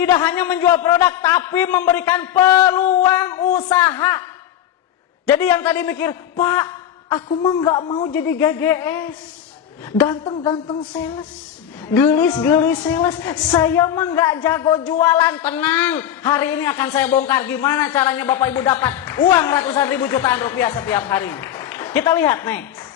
tidak hanya menjual produk, tapi memberikan peluang usaha. Jadi yang tadi mikir, Pak, aku mah nggak mau jadi GGS, ganteng-ganteng sales, gelis-gelis sales. Saya mah nggak jago jualan. Tenang, hari ini akan saya bongkar gimana caranya Bapak Ibu dapat uang ratusan ribu jutaan rupiah setiap hari. Kita lihat next.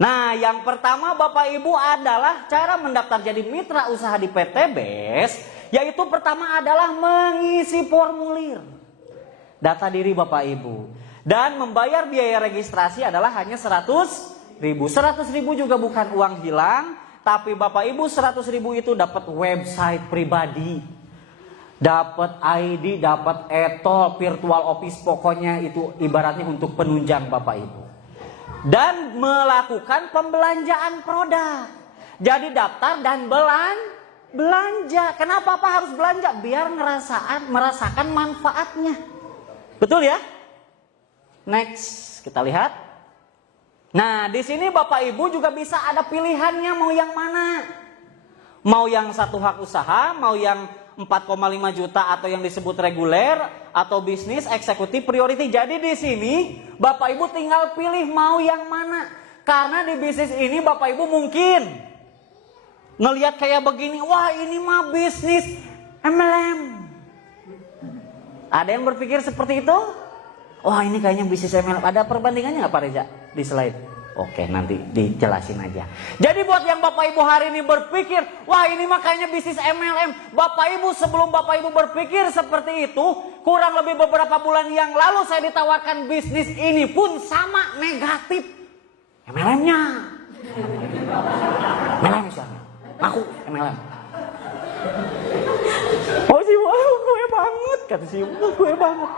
Nah, yang pertama Bapak Ibu adalah cara mendaftar jadi mitra usaha di PT BES, yaitu pertama adalah mengisi formulir data diri Bapak Ibu. Dan membayar biaya registrasi adalah hanya 100.000. 100.000 juga bukan uang hilang, tapi Bapak Ibu 100.000 itu dapat website pribadi, dapat ID, dapat etol, virtual office, pokoknya itu ibaratnya untuk penunjang Bapak Ibu. Dan melakukan pembelanjaan produk. Jadi daftar dan belanja. Kenapa Pak harus belanja? Biar merasakan manfaatnya. Betul ya? Next, kita lihat. Nah, di sini Bapak Ibu juga bisa ada pilihannya mau yang mana. Mau yang satu hak usaha, mau yang 4,5 juta atau yang disebut reguler atau bisnis eksekutif priority. Jadi di sini Bapak Ibu tinggal pilih mau yang mana. Karena di bisnis ini Bapak Ibu mungkin ngelihat kayak begini, wah ini mah bisnis MLM. Ada yang berpikir seperti itu? Wah ini kayaknya bisnis MLM. Ada perbandingannya nggak Pak Reza di slide? Oke, nanti dijelasin aja. Jadi buat yang Bapak Ibu hari ini berpikir, wah ini makanya bisnis MLM. Bapak Ibu sebelum Bapak Ibu berpikir seperti itu, kurang lebih beberapa bulan yang lalu saya ditawarkan bisnis ini pun sama negatif. MLM-nya. MLM misalnya. Aku MLM. Oh sih, wah gue banget. Kata si gue banget.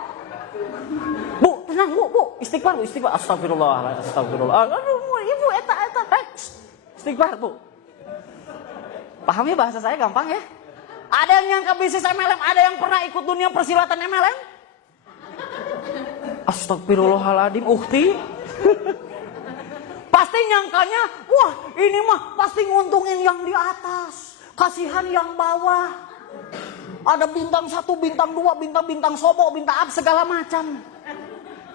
Bu, tenang bu, istighfar bu, istighfar. Astagfirullah, astagfirullah. Aduh, ibu, eta, istighfar bu. Pahami bahasa saya gampang ya? Ada yang nyangka bisnis MLM, ada yang pernah ikut dunia persilatan MLM? Astagfirullahaladzim, ukti. Pasti nyangkanya, wah ini mah pasti nguntungin yang di atas, kasihan yang bawah. Ada bintang 1, bintang 2, bintang sobo, bintang up segala macam.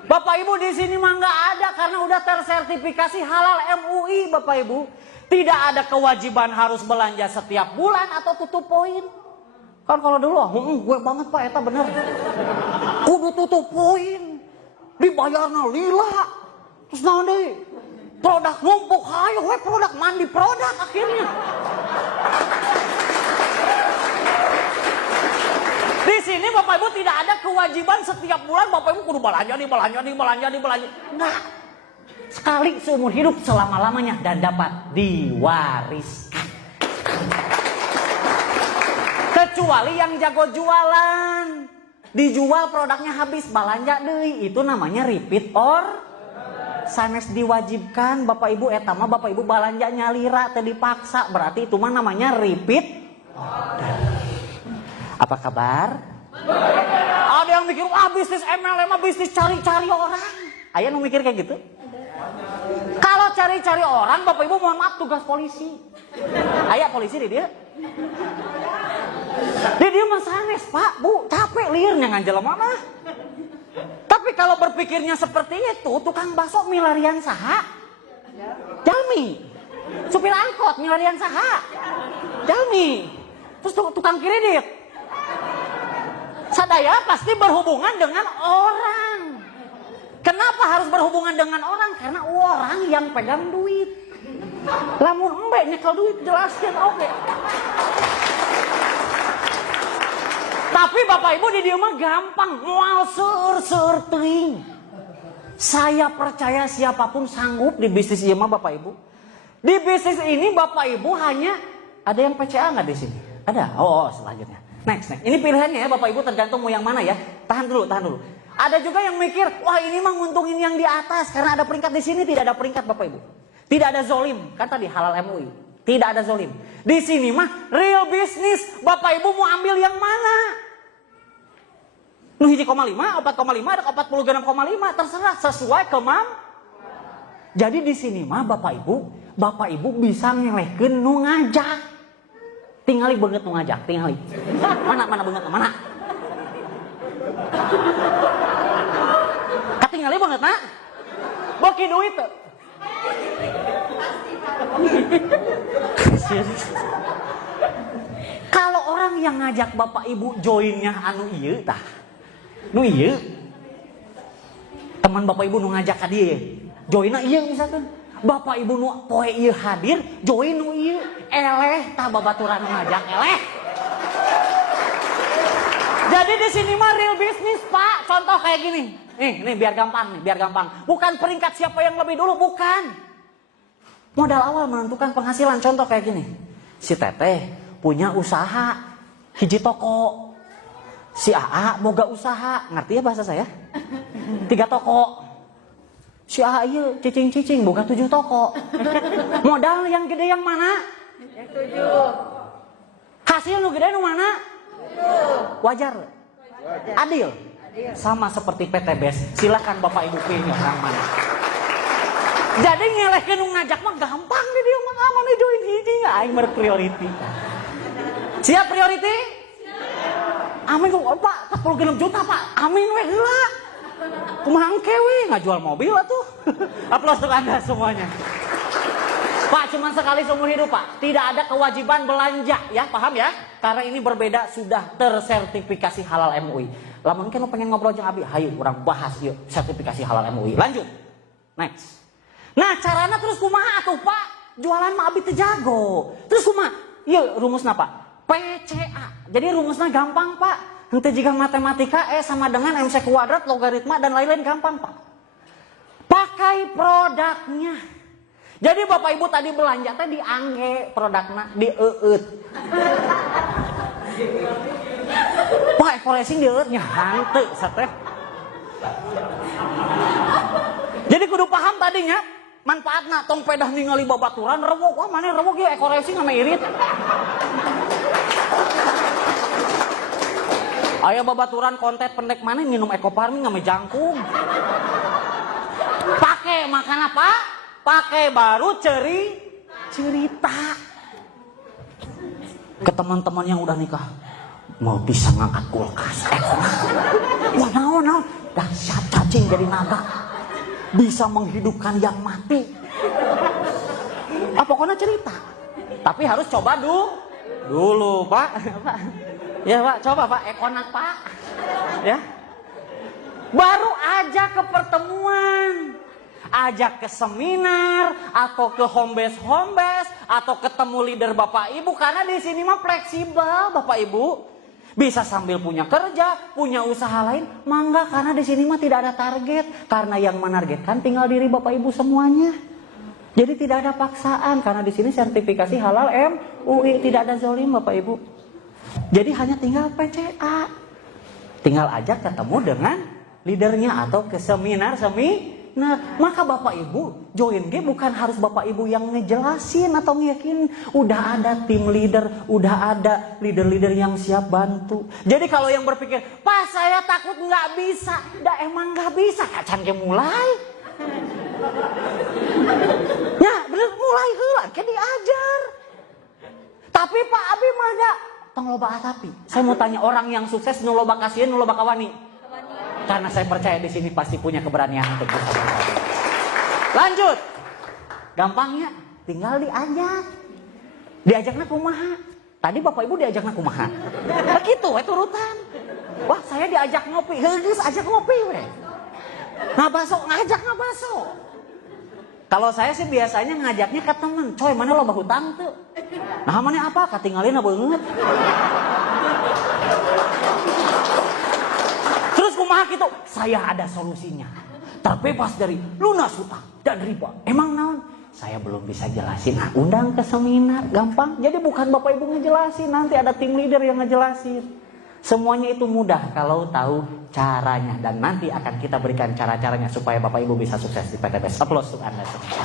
Bapak Ibu di sini mah nggak ada karena udah tersertifikasi halal MUI Bapak Ibu. Tidak ada kewajiban harus belanja setiap bulan atau tutup poin. Kan kalau dulu, gue banget Pak, eta bener. Kudu tutup poin, dibayarna lila. Terus nanti produk numpuk, ayo produk mandi produk akhirnya. Di sini Bapak Ibu tidak ada kewajiban setiap bulan Bapak Ibu kudu belanja. Enggak. Sekali seumur hidup selama-lamanya dan dapat diwariskan. Kecuali yang jago jualan. Dijual produknya habis, belanja deui, itu namanya repeat or sanes diwajibkan Bapak Ibu etama Bapak Ibu belanja nyalira teu dipaksa, berarti itu mah namanya repeat order. Apa kabar? Ada yang mikir, wah bisnis MLM bisnis cari-cari orang. Ayah nu mikir kayak gitu? Kalau cari-cari orang, Bapak Ibu mohon maaf tugas polisi. Ayah polisi di dia. Di dia mah sanes Pak, Bu, capek liurnya nganjel mana. Tapi kalau berpikirnya seperti itu, tukang bakso milarian saha? Jalmi. Supir angkot milarian saha? Jalmi. Terus tukang kredit. Sadaya pasti berhubungan dengan orang. Kenapa harus berhubungan dengan orang? Karena orang yang pegang duit. Lamun embe nyekel duit jelaskan oke. Tapi Bapak Ibu di dia mah gampang, moal seur teuing. Saya percaya siapapun sanggup di bisnis ieu mah Bapak Ibu. Di bisnis ini Bapak Ibu hanya ada yang PCA nggak di sini? Ada. Oh selanjutnya. Next. Ini pilihannya ya Bapak Ibu tergantung mau yang mana ya. Tahan dulu. Ada juga yang mikir, wah ini mah nguntungin yang di atas karena ada peringkat di sini, tidak ada peringkat Bapak Ibu. Tidak ada zolim, kan tadi halal MUI. Tidak ada zolim. Di sini mah real business. Bapak Ibu mau ambil yang mana? Nu 1,5, 4,5, ada 46,5, terserah sesuai Jadi di sini mah Bapak Ibu bisa ngelehkeun nu ngajak. Tingali banget nu ngajak, tingali. Mana banget, mana? Katingali banget na? Boki duit tuh. Kalau orang yang ngajak bapak ibu joinnya anu ieu tah. Nu ieu. Teman bapak ibu nu ngajak ka dieu. Joinna ieu misalkan. Bapak ibu nu poe ieu hadir, join nu ieu. Eleh tah babaturan nu ngajak eleh. Jadi di sini mah real bisnis, Pak. Contoh kayak gini. Nih biar gampang. Bukan peringkat siapa yang lebih dulu, bukan. Modal awal menentukan penghasilan. Contoh kayak gini. Si Teteh punya usaha hiji toko. Si AA boga usaha. Ngerti ya bahasa saya? 3 toko. Si AA iya cicing boga 7 toko. Modal yang gede yang mana? Yang 7. Hasil nu gede nu mana? 7. Wajar. Adil. Sama seperti PTBS. Silakan Bapak Ibu pilih orang mana. Jadi ngelehkeun nu ngajak mah gampang deh dia mah aman join hiji aing berpriority. Siap priority? Amin kok Pak 46 juta Pak. Amin we heula. Kumaha engke we ngajual mobil atuh. Aplaus untuk Anda semuanya. Pak, cuma sekali seumur hidup Pak. Tidak ada kewajiban belanja ya, paham ya? Karena ini berbeda sudah tersertifikasi halal MUI. Lamun kan lo pengen ngobrol jeung Abi, hayu urang bahas yuk sertifikasi halal MUI. Lanjut. Next. Nah, caranya terus kumaha atuh Pak? Jualan mah Abi teu jago. Terus kumaha? Yuk rumusna Pak. PCA. Jadi rumusnya gampang Pak. Henteu jika matematika sama dengan MC kuadrat, logaritma dan lain-lain gampang Pak. Pakai produknya. Jadi Bapak Ibu tadi belanja teh diangge produkna dieut. Pak ekorasing dieutnya hanteu sateh. Jadi kudu paham tadinya manfaatna tong pedah ningali babaturan rewok. Wah mana rewok ya ekorasing ame irit. Aya babaturan kontet pendek mana minum ekoparmi ame jangkung. Pakai makan apa? Pakai baru cerita ke teman-teman yang udah nikah. Mau bisa ngangkat kulkas. Wah naon dahsyat cacing jadi naga. Bisa menghidupkan yang mati. Pokoknya cerita. Tapi harus coba dulu Pak. Ya Pak, coba Pak, ekonak Pak. Ya. Baru aja ke pertemuan. Ajak ke seminar atau ke home base atau ketemu leader Bapak Ibu karena di sini mah fleksibel Bapak Ibu. Bisa sambil punya kerja, punya usaha lain, mangga karena di sini mah tidak ada target. Karena yang menargetkan tinggal diri Bapak Ibu semuanya. Jadi tidak ada paksaan karena di sini sertifikasi halal MUI, tidak ada zolim Bapak Ibu. Jadi hanya tinggal PCA. Tinggal ajak ketemu dengan leadernya atau ke seminar. Nah, maka Bapak Ibu join G bukan harus Bapak Ibu yang ngejelasin atau ngeyakinin. Udah ada tim leader, udah ada leader-leader yang siap bantu. Jadi kalau yang berpikir, Pak saya takut nggak bisa. Dah emang nggak bisa, kacan ke mulai. Ya bener mulai heula, kan diajar. Tapi Pak Abi mah ada tong loba atapi. Saya mau tanya orang yang sukses nu loba kasihan, nu loba kawani. Karena saya percaya di sini pasti punya keberanian untuk bisa berkata. Lanjut. Gampangnya tinggal diajak. Diajakna kumaha? Tadi Bapak Ibu diajakna kumaha? Begitu we turutan. Wah, saya diajak ngopi. Geus ajak ngopi we. Ngajak ngabaso. Kalau saya sih biasanya ngajaknya ke teman. Coy, mana loba hutang tuh? Nah, mana apa? Katinggalina beungeut. Kumaha gitu, saya ada solusinya. Terbebas dari lunas hutang dan riba. Emang naon? Saya belum bisa jelasin. Nah, undang ke seminar, gampang. Jadi bukan Bapak Ibu ngejelasin, nanti ada tim leader yang ngejelasin. Semuanya itu mudah kalau tahu caranya dan nanti akan kita berikan cara-caranya supaya Bapak Ibu bisa sukses di PTBS. Aplaus untuk Anda semua.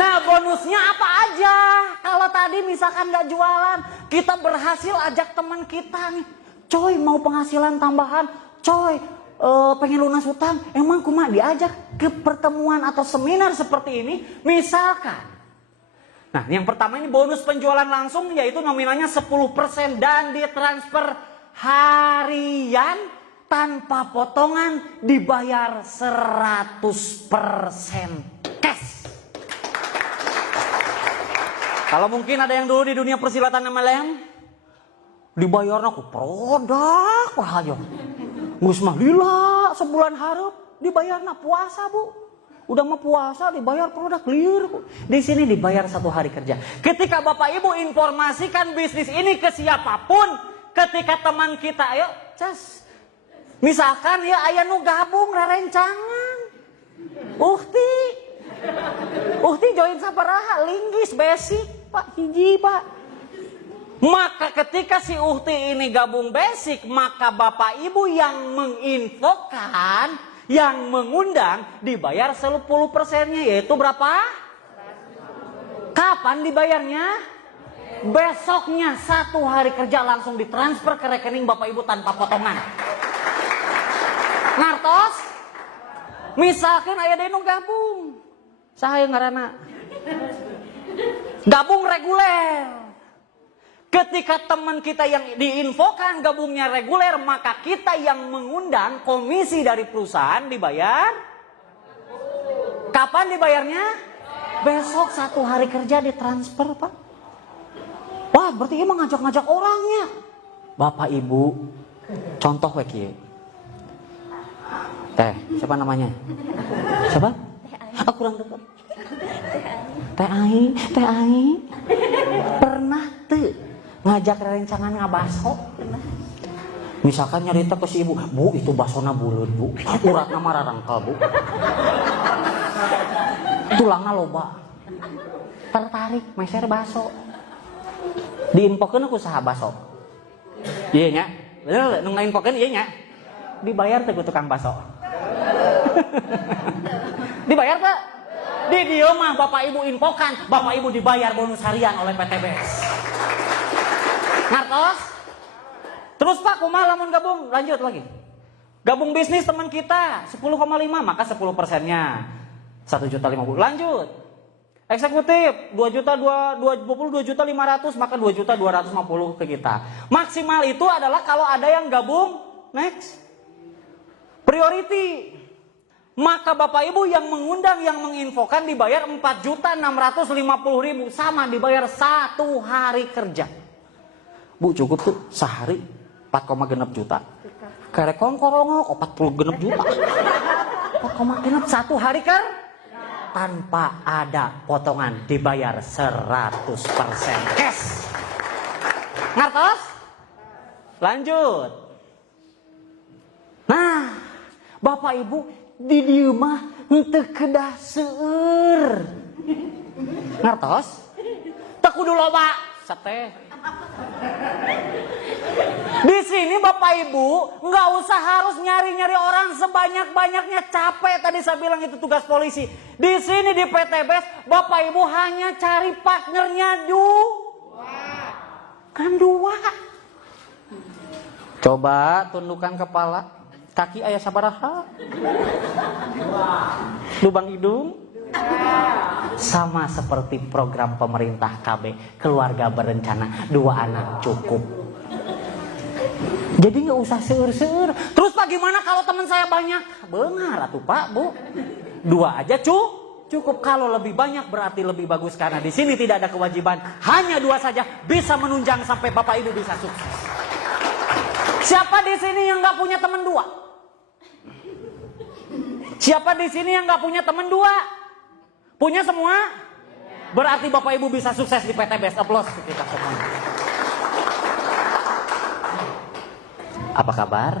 Nah, bonusnya apa aja? Kalau tadi misalkan nggak jualan, kita berhasil ajak teman kita nih. Coy mau penghasilan tambahan, coy pengen lunas hutang, emang kumaha diajak ke pertemuan atau seminar seperti ini. Misalkan Nah, yang pertama ini bonus penjualan langsung, yaitu nominalnya 10% dan ditransfer harian tanpa potongan, dibayar 100% cash. Kalau mungkin ada yang dulu di dunia persilatan MLM, dibayarnya ku produk aja. Geus mah lila sebulan hareup dibayarna puasa, Bu. Udah mah puasa dibayar produk liur. Di sini dibayar 1 hari kerja. Ketika Bapak Ibu informasikan bisnis ini ke siapapun, ketika teman kita, ayo cas. Misalkan ya aya nu gabung rerencangan. Uhti join sabaraha? Linggis basic, Pak, hiji, Pak. Maka ketika si Uhti ini gabung basic, maka Bapak Ibu yang menginfokan, yang mengundang dibayar 10%-nya, yaitu berapa? Kapan dibayarnya? Besoknya 1 hari kerja langsung ditransfer ke rekening Bapak Ibu tanpa potongan. Ngartos? Misalkan aya deui nu gabung. Saha ngaranna? Gabung reguler. Ketika teman kita yang diinfokan gabungnya reguler, maka kita yang mengundang komisi dari perusahaan dibayar. Kapan dibayarnya? Besok 1 hari kerja ditransfer, Pak. Wah, berarti emang ngajak-ngajak orangnya. Bapak Ibu, contoh we kieu. Siapa namanya? Siapa? Aku kurang dekat. Teh Ai. Pernah tuh ngajak rencangan ngabaso? Misalkan nyarita ke si ibu, Bu, itu basona buleut, Bu. Uratna mah rarangkel, Bu. Tulangna loba. Tertarik meser baso. Diinfokeun ku saha baso? Ieu nya. Bener nu ngainfokeun ieu nya. Dibayar teh ku tukang baso. Dibayar Pak? Di dieu mah Bapak Ibu infokan, Bapak Ibu dibayar bonus harian oleh PTBS. Ngartos? Terus Pak, kumaha lamun gabung? Lanjut lagi. Gabung bisnis teman kita 10,5, maka 10%-nya 1.050.000. Lanjut. Eksekutif 22.500, maka 2.250.000 ke kita. Maksimal itu adalah kalau ada yang gabung next. Priority. Maka Bapak Ibu yang mengundang, yang menginfokan dibayar 4.650.000, sama dibayar 1 hari kerja. Bu, cukup tuh sehari 4,6 juta. Kerek kongkorongok 40 juta. 4,6 1 hari kerja tanpa ada potongan, dibayar 100% cash. Ngertos? Lanjut. Nah, Bapak Ibu di dieu mah henteu kedah seueur. Ngertos? Teu kudu loba sateh. Di sini Bapak Ibu nggak usah harus nyari-nyari orang sebanyak-banyaknya, capek tadi saya bilang itu tugas polisi. Di sini di PTBS Bapak Ibu hanya cari partnernya kan dua. Coba tundukkan kepala, kaki aya sabaraha? Lubang hidung? Sama seperti program pemerintah KB, keluarga berencana 2 anak cukup. Jadi nggak usah seur-seur. Terus Pak, gimana kalau teman saya banyak? Benar atuh Pak, Bu. 2 aja cukup. Kalau lebih banyak berarti lebih bagus, karena di sini tidak ada kewajiban. Hanya 2 saja bisa menunjang sampai Bapak Ibu bisa sukses. Siapa di sini yang nggak punya teman 2? Siapa di sini yang nggak punya teman 2? Punya semua? Berarti Bapak Ibu bisa sukses di PTBS. Aplaus kita semua. Apa kabar?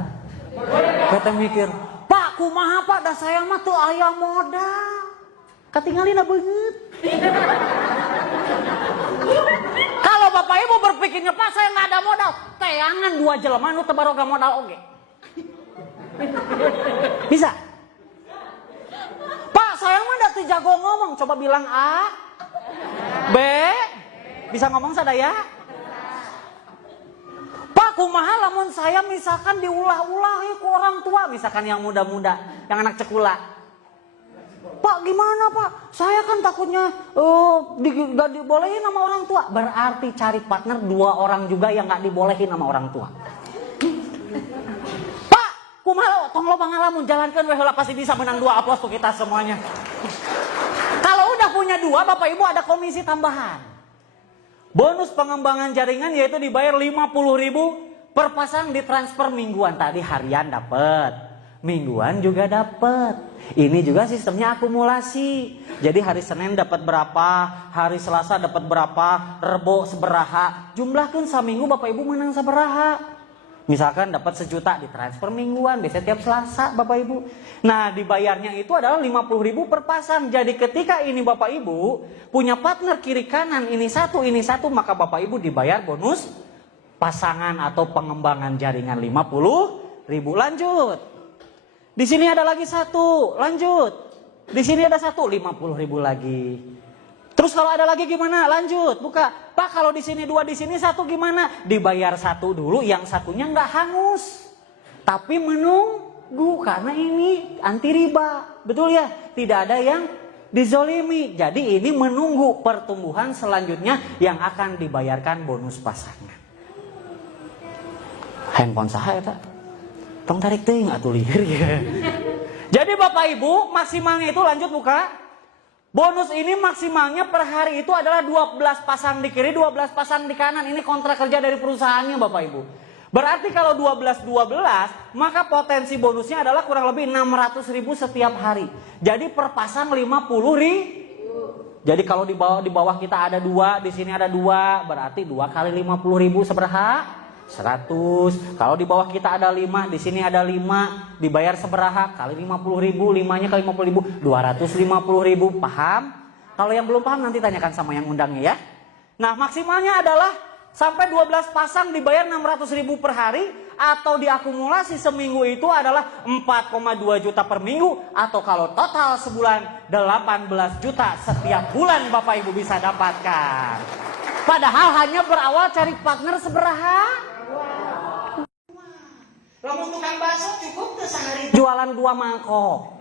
Kita mikir, Pak, kumaha Pak, dah saya mah tuh aya modal. Katingalina beungeut. Kalau Bapak Ibu berpikirnya, Pak, saya nggak ada modal, teangan 2 jelema nu teu baroga modal oge. Bisa? Pak, saya mah da teu jago ngomong, coba bilang A, B, bisa ngomong sadaya? Pak, kumaha lamun saya misalkan diulah-ulah ku orang tua, misalkan yang muda-muda, yang anak cekula. Pak, Pak gimana Pak? Saya kan takutnya gak dibolehin sama orang tua. Berarti cari partner 2 orang juga yang gak dibolehin sama orang tua. Pak, kumaha tong loba ngalamun jalankan we heula pasti bisa menang 2 aplos tuh kita semuanya. Kalau udah punya 2, Bapak Ibu ada komisi tambahan. Bonus pengembangan jaringan yaitu dibayar 50.000 per pasang, ditransfer mingguan. Tadi harian dapat, mingguan juga dapat. Ini juga sistemnya akumulasi. Jadi hari Senin dapat berapa, hari Selasa dapat berapa, Rebo seberaha. Jumlahkan seminggu Bapak Ibu menang seberaha. Misalkan dapat 1 juta ditransfer mingguan, biasanya tiap Selasa Bapak Ibu. Nah dibayarnya itu adalah 50.000 per pasang. Jadi ketika ini Bapak Ibu punya partner kiri kanan ini satu, maka Bapak Ibu dibayar bonus pasangan atau pengembangan jaringan 50.000. Lanjut. Di sini ada lagi 1, lanjut. Di sini ada 1, 50.000 lagi. Terus kalau ada lagi gimana? Lanjut, buka. Pak kalau di sini 2, di sini 1 gimana? Dibayar 1 dulu, yang satunya nggak hangus. Tapi menunggu karena ini anti riba. Betul ya? Tidak ada yang dizolimi. Jadi ini menunggu pertumbuhan selanjutnya yang akan dibayarkan bonus pasangan. Handphone saha eta? Tong tarik teuing atuh lieur ya. Jadi Bapak Ibu, maksimalnya itu lanjut buka. Bonus ini maksimalnya per hari itu adalah 12 pasang di kiri, 12 pasang di kanan. Ini kontrak kerja dari perusahaannya Bapak Ibu. Berarti kalau 12 maka potensi bonusnya adalah kurang lebih 600.000 setiap hari. Jadi per pasang 50.000. Jadi kalau di bawah kita ada 2, di sini ada 2, berarti 2 kali 50.000 seberapa? 100. Kalau di bawah kita ada 5, di sini ada 5, dibayar seberaha kali 50.000, 5-nya kali 50.000, 250.000. Paham? Kalau yang belum paham nanti tanyakan sama yang undangnya ya. Nah, maksimalnya adalah sampai 12 pasang dibayar 600.000 per hari, atau diakumulasi seminggu itu adalah 4,2 juta per minggu, atau kalau total sebulan 18 juta setiap bulan Bapak Ibu bisa dapatkan. Padahal hanya berawal cari partner seberaha. Lamun tukang bakso cukup tuh sehari jualan 2 mangkok.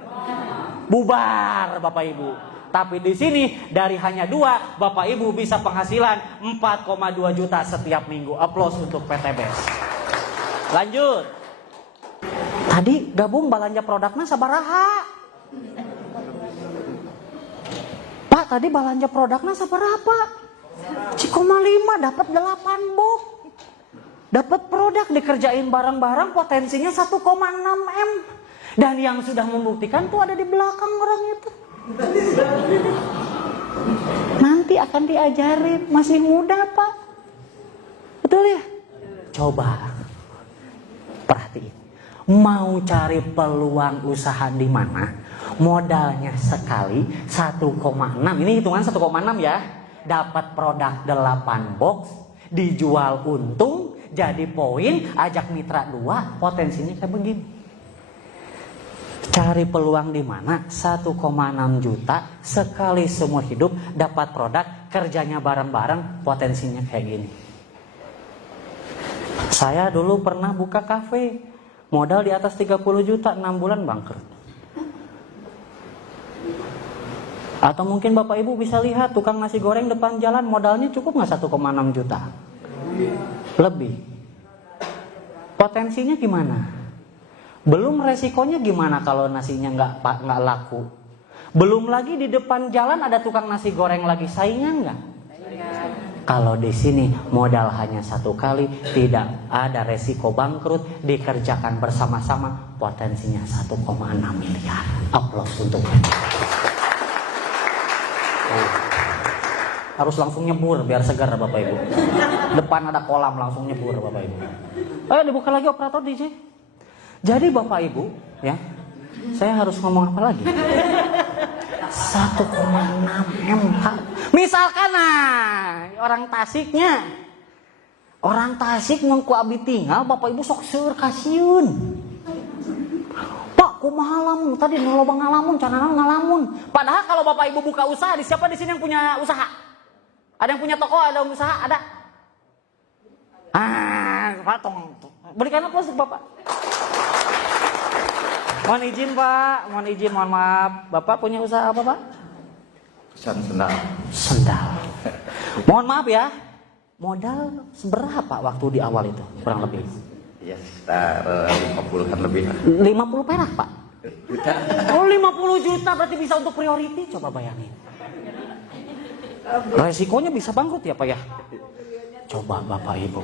Bubar Bapak Ibu. Tapi di sini dari hanya 2 Bapak Ibu bisa penghasilan 4,2 juta setiap minggu. Aplaus untuk PTBS. Lanjut. Tadi gabung belanja produknya sabaraha? Pak tadi belanja produknya sabaraha? Cikoma 5 dapat 8 box. Dapat produk dikerjain bareng-bareng potensinya 1,6 M. Dan yang sudah membuktikan tuh ada di belakang orang itu. Nanti akan diajarin, masih muda Pak. Betul ya? Coba perhatiin. Mau cari peluang usaha di mana? Modalnya sekali 1,6. Ini hitungan 1,6 ya. Dapat produk 8 box, dijual untung, jadi poin, ajak mitra 2, potensinya kayak begini. Cari peluang di mana? 1,6 juta sekali seumur hidup dapat produk, kerjanya bareng-bareng, potensinya kayak gini. Saya dulu pernah buka kafe, modal di atas 30 juta, 6 bulan bangkrut. Atau mungkin Bapak Ibu bisa lihat tukang nasi goreng depan jalan, modalnya cukup nggak 1,6 juta? Lebih. Potensinya gimana? Belum resikonya gimana kalau nasinya nggak laku? Belum lagi di depan jalan ada tukang nasi goreng lagi, saingan nggak? Kalau di sini modal hanya 1 kali, tidak ada resiko bangkrut, dikerjakan bersama-sama, potensinya 1,6 miliar. Aplaus untuk harus langsung nyebur biar segar Bapak Ibu. Depan ada kolam langsung nyebur Bapak Ibu. Ayo dibuka lagi operator DJ. Jadi Bapak Ibu ya, saya harus ngomong apa lagi? 1,6 M. Misalkan orang Tasiknya, orang Tasik ngku abi tinggal, Bapak Ibu sok seur kasiun. Pak, kumaha lamun tadi nolobang ngalamun, canana ngalamun. Padahal kalau Bapak Ibu buka usaha, di siapa di sini yang punya usaha? Ada yang punya toko, ada yang usaha, ada? Pak, berikan aplaus Bapak. Mohon izin Pak, mohon maaf. Bapak punya usaha apa Pak? Sendal. Sendal. Mohon maaf ya, modal seberapa waktu di awal itu kurang lebih? Ya sekitar 50-an lebih lah. 50 perak Pak? Juta. Oh 50 juta berarti bisa untuk priority, coba bayangin. Resikonya bisa bangkrut ya Pak ya? Coba Bapak Ibu,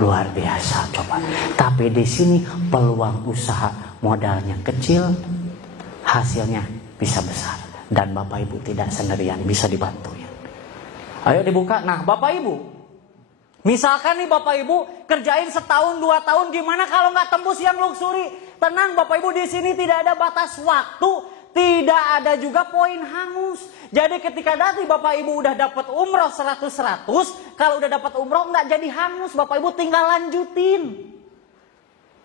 luar biasa coba. Tapi di sini peluang usaha modalnya kecil, hasilnya bisa besar. Dan Bapak Ibu tidak sendirian, bisa dibantu ya. Ayo dibuka. Nah Bapak Ibu, misalkan nih Bapak Ibu kerjain setahun 2 tahun, gimana kalau nggak tembus yang luxury? Tenang Bapak Ibu, di sini tidak ada batas waktu, tidak ada juga poin hangus. Jadi ketika nanti Bapak Ibu udah dapat umroh 100-100, kalau udah dapat umroh nggak jadi hangus, Bapak Ibu tinggal lanjutin.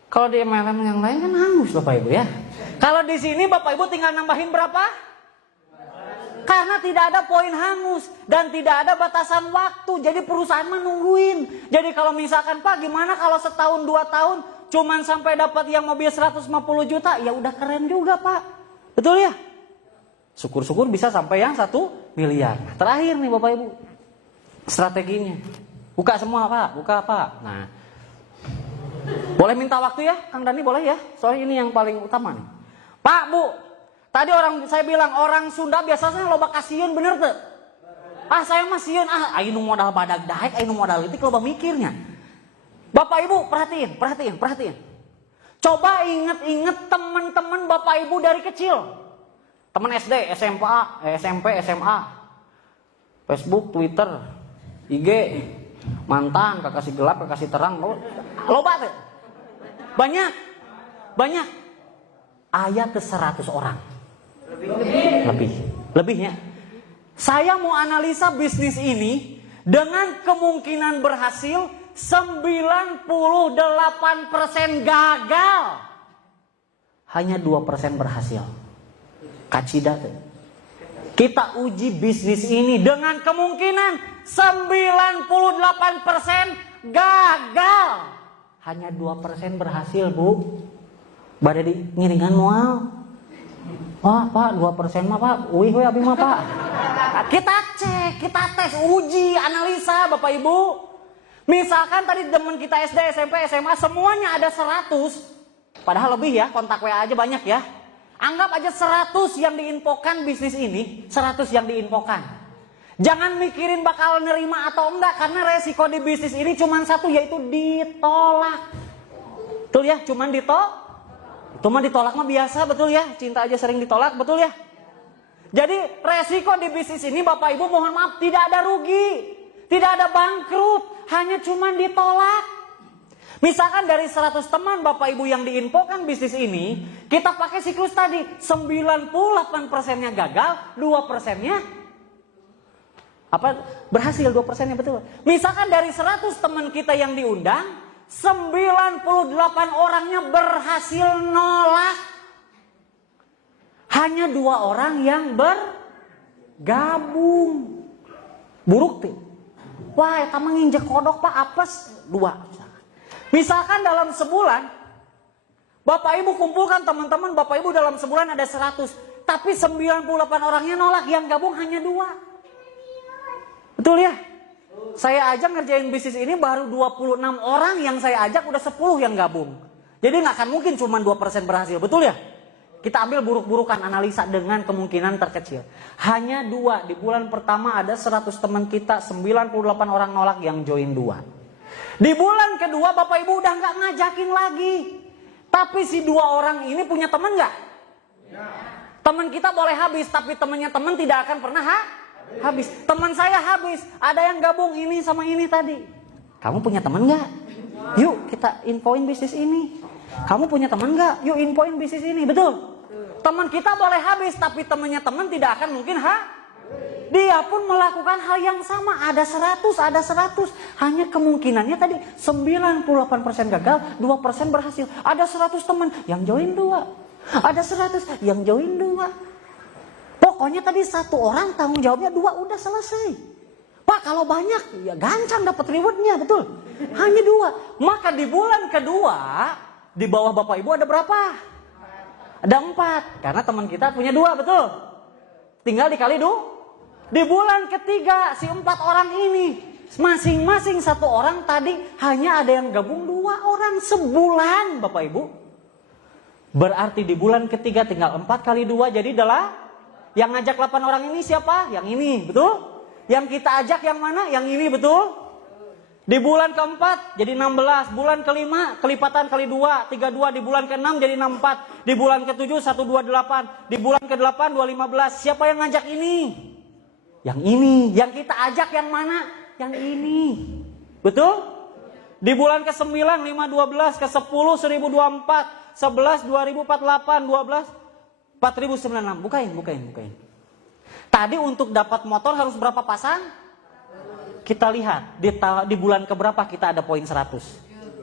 Kalau di MLM yang lain kan hangus Bapak Ibu ya. Kalau di sini Bapak Ibu tinggal nambahin berapa? Karena tidak ada poin hangus dan tidak ada batasan waktu. Jadi perusahaan menungguin. Jadi kalau misalkan Pak gimana kalau setahun 2 tahun cuman sampai dapat yang mobil 150 juta, ya udah keren juga Pak. Betul ya? Syukur-syukur bisa sampai yang 1 miliar. Nah, terakhir nih Bapak Ibu, strateginya. Buka semua Pak, buka Pak. Nah, boleh minta waktu ya, Kang Dani boleh ya? Soalnya ini yang paling utama nih. Pak, Bu, tadi saya bilang orang Sunda biasanya loba kasiun, bener tuh? Ah saya mah sieun, ainu modal badag daek, ainu modal letik loba mikirnya. Bapak Ibu perhatiin. Coba inget teman-teman Bapak Ibu dari kecil. Teman SD, SMP, SMA, Facebook, Twitter, IG, mantan, kekasih gelap, kekasih terang, loba tuh. Banyak. Ayat ke 100 orang. Lebihnya. Saya mau analisa bisnis ini dengan kemungkinan berhasil 98% gagal. Hanya 2% berhasil. Kacida tuh. Kita uji bisnis ini dengan kemungkinan 98% gagal. Hanya 2% berhasil, Bu. Bade di ngiringan moal. Wah, Pak, 2% mah, Pak. Uih, abi mah, Pak. Kita cek, kita tes, uji, analisa, Bapak Ibu. Misalkan tadi teman kita SD, SMP, SMA semuanya ada 100. Padahal lebih ya, kontak WA aja banyak ya. Anggap aja 100 yang diinfokan bisnis ini, 100 yang diinfokan. Jangan mikirin bakal nerima atau enggak, karena resiko di bisnis ini cuma satu, yaitu ditolak. Betul ya, cuman ditolak mah biasa, betul ya. Cinta aja sering ditolak, betul ya. Jadi resiko di bisnis ini Bapak Ibu mohon maaf tidak ada rugi, tidak ada bangkrut, hanya cuman ditolak. Misalkan dari 100 teman Bapak Ibu yang diinfokan bisnis ini, kita pakai siklus tadi, 98%-nya gagal, 2%-nya berhasil, 2%-nya betul. Misalkan dari 100 teman kita yang diundang, 98 orangnya berhasil nolak. Hanya 2 orang yang bergabung. Buruk tuh. Wah, eta mah nginjek kodok Pak, apes 2. Misalkan dalam sebulan, Bapak Ibu kumpulkan teman-teman Bapak Ibu dalam sebulan ada 100. Tapi 98 orangnya nolak, yang gabung hanya 2. Betul ya? Saya aja ngerjain bisnis ini baru 26 orang yang saya ajak, udah 10 yang gabung. Jadi nggak akan mungkin cuma 2% berhasil, betul ya? Kita ambil buruk-burukan analisa dengan kemungkinan terkecil. Hanya 2, di bulan pertama ada 100 teman kita, 98 orang nolak yang join 2. Di bulan kedua Bapak Ibu udah nggak ngajakin lagi. Tapi si 2 orang ini punya teman nggak? Ya. Teman kita boleh habis, tapi temannya teman tidak akan pernah habis. Teman saya habis, ada yang gabung ini sama ini tadi. Kamu punya teman nggak? Yuk kita infoin bisnis ini. Kamu punya teman nggak? Yuk infoin bisnis ini, betul? Teman kita boleh habis, tapi temannya teman tidak akan mungkin dia pun melakukan hal yang sama. Ada 100. Hanya kemungkinannya tadi 98% gagal, 2% berhasil. Ada 100 teman yang join 2. Ada 100 yang join 2. Pokoknya tadi 1 orang tanggung jawabnya 2, udah selesai. Pak kalau banyak ya gancang dapat rewardnya, betul. Hanya 2. Maka di bulan kedua di bawah Bapak Ibu ada berapa? Ada 4, karena teman kita punya 2, betul? Tinggal dikali di bulan ketiga si 4 orang ini, masing-masing 1 orang tadi hanya ada yang gabung 2 orang sebulan, Bapak Ibu. Berarti di bulan ketiga tinggal 4 kali 2, jadi adalah yang ngajak 8 orang ini siapa? Yang ini, betul? Yang kita ajak yang mana? Yang ini, betul? Di bulan keempat jadi 16, bulan kelima kelipatan kali 2, 32, di bulan ke-6 jadi 64, di bulan ke-7 128, di bulan ke-8 215. Siapa yang ngajak ini? Yang ini. Yang kita ajak yang mana? Yang ini. Betul? Di bulan ke-9 512, ke-10 1024, 11 2048, 12 4096. Bukain. Tadi untuk dapat motor harus berapa pasang? Kita lihat di bulan keberapa kita ada poin 100.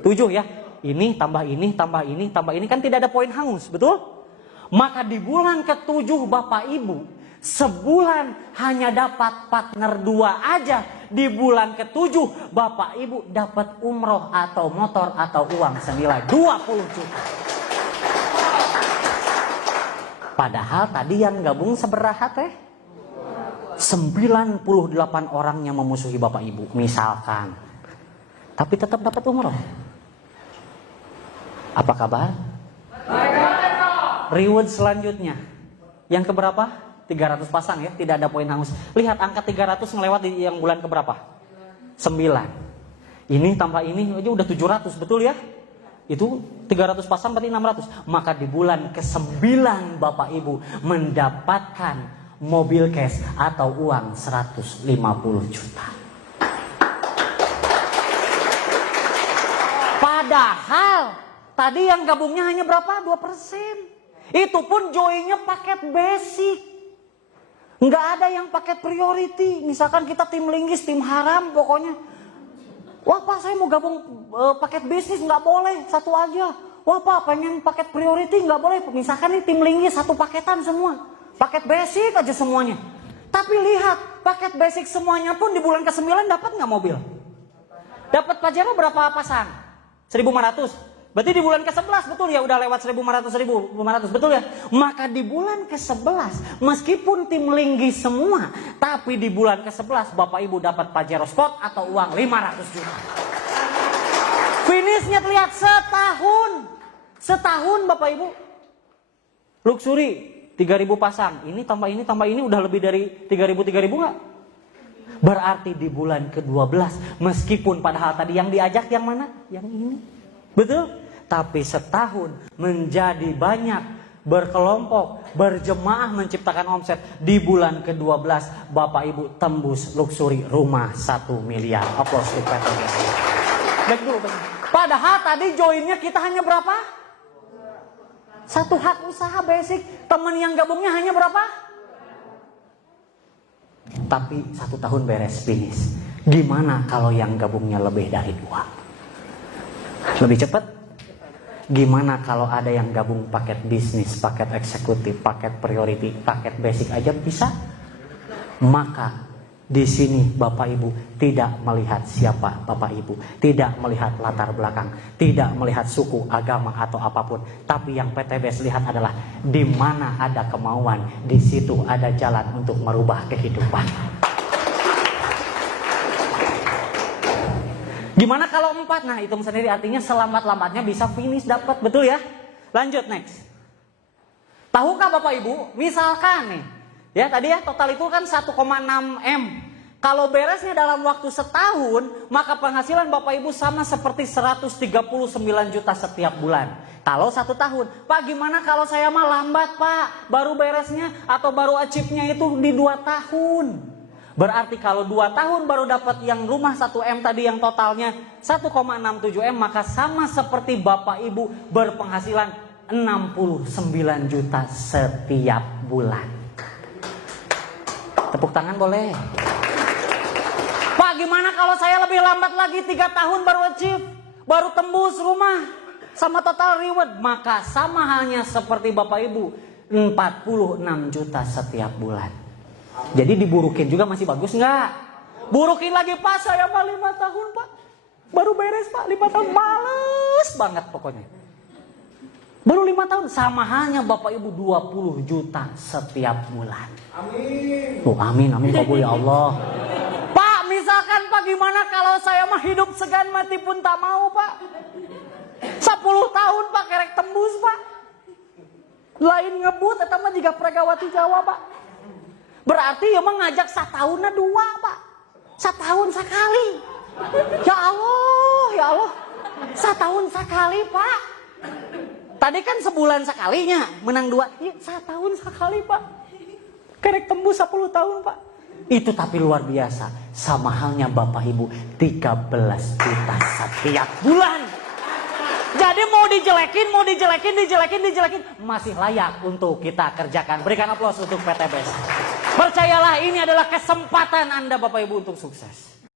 7 ya. Ini tambah ini, tambah ini, tambah ini, kan tidak ada poin hangus, betul? Maka di bulan ke-7 Bapak Ibu, sebulan hanya dapat partner 2 aja. Di bulan ke-7 Bapak Ibu dapat umroh atau motor atau uang senilai 20 juta. Padahal tadi yang gabung seberaha teh? 98 orang yang memusuhi Bapak Ibu misalkan, tapi tetap dapat umroh. Apa kabar? Reward selanjutnya yang keberapa? 300 pasang ya, tidak ada poin hangus. Lihat angka 300 melewat di yang bulan keberapa? 9. Ini tambah ini aja udah 700, betul ya? Itu 300 pasang berarti 600. Maka di bulan ke-9 Bapak Ibu mendapatkan mobil cash atau uang 150 juta. Padahal tadi yang gabungnya hanya berapa? 2%. Itu pun joinnya paket basic. Nggak ada yang paket priority. Misalkan kita tim linggis, tim haram pokoknya. Wah Pak, saya mau gabung paket bisnis, nggak boleh, 1 aja. Wah Pak, pengen paket priority, nggak boleh. Misalkan ini tim linggis 1 paketan semua. Paket basic aja semuanya. Tapi lihat, paket basic semuanya pun di bulan ke-9 dapat nggak mobil? Dapat Pajero berapa pasang? 1.500. Berarti di bulan ke-11 betul ya, udah lewat 1.500, betul ya? Maka di bulan ke-11 meskipun tim linggis semua, tapi di bulan ke-11 Bapak Ibu dapat Pajero Sport atau uang 500 juta. Finishnya terlihat setahun Bapak Ibu. Luxury 3.000 pasang, ini tambah ini udah lebih dari 3.000 nggak? Berarti di bulan ke-12 meskipun padahal tadi yang diajak yang mana? Yang ini, betul? Tapi setahun menjadi banyak, berkelompok, berjemaah menciptakan omset. Di bulan ke-12 Bapak Ibu tembus luxury rumah 1 miliar. Aplaus untuk PTBS. Baik dulu. Padahal tadi joinnya kita hanya berapa? 1 hak usaha basic. Teman yang gabungnya hanya berapa? Tapi 1 tahun beres finish. Gimana kalau yang gabungnya lebih dari 2? Lebih cepat? Gimana kalau ada yang gabung paket bisnis, paket eksekutif, paket priority, paket basic aja bisa? Maka di sini Bapak Ibu tidak melihat siapa Bapak Ibu, tidak melihat latar belakang, tidak melihat suku, agama atau apapun. Tapi yang PTBS lihat adalah di mana ada kemauan, di situ ada jalan untuk merubah kehidupan. Gimana kalau 4? Nah, hitung sendiri, artinya selambat-lambatnya bisa finish dapat, betul ya? Lanjut next. Tahukah Bapak Ibu, misalkan nih, ya tadi ya total itu kan 1,6 M. Kalau beresnya dalam waktu setahun, maka penghasilan Bapak Ibu sama seperti 139 juta setiap bulan. Kalau 1 tahun, Pak gimana kalau saya mah lambat Pak, baru beresnya atau baru achieve-nya itu di 2 tahun. Berarti kalau 2 tahun baru dapat yang rumah 1 M tadi yang totalnya 1,67 M, maka sama seperti Bapak Ibu berpenghasilan 69 juta setiap bulan. Tepuk tangan boleh. Pak gimana kalau saya lebih lambat lagi 3 tahun baru achieve, baru tembus rumah sama total reward, maka sama halnya seperti Bapak Ibu 46 juta setiap bulan. Jadi diburukin juga masih bagus nggak? Burukin lagi Pak, saya mah 5 tahun Pak, baru beres Pak, 5 tahun males banget pokoknya. Baru 5 tahun, sama halnya Bapak Ibu 20 juta setiap bulan. Amin. Oh, amin, amin kabul ya Allah. Pak, misalkan Pak gimana kalau saya mah hidup segan mati pun tak mau Pak. 10 tahun Pak kerek tembus Pak. Lain ngebut eta mah jiga Pragawati Jawa Pak. Berarti ya mah ngajak satahunna 2 Pak. Setahun sekali. Ya Allah. Setahun sekali Pak. Tadi kan sebulan sekalinya menang 2. Ya, setahun sekali Pak. Kerek tembus 10 tahun Pak. Itu tapi luar biasa. Sama halnya Bapak Ibu 13 juta setiap bulan. Jadi mau dijelekin, masih layak untuk kita kerjakan. Berikan aplaus untuk PTBS. Percayalah ini adalah kesempatan Anda Bapak Ibu untuk sukses.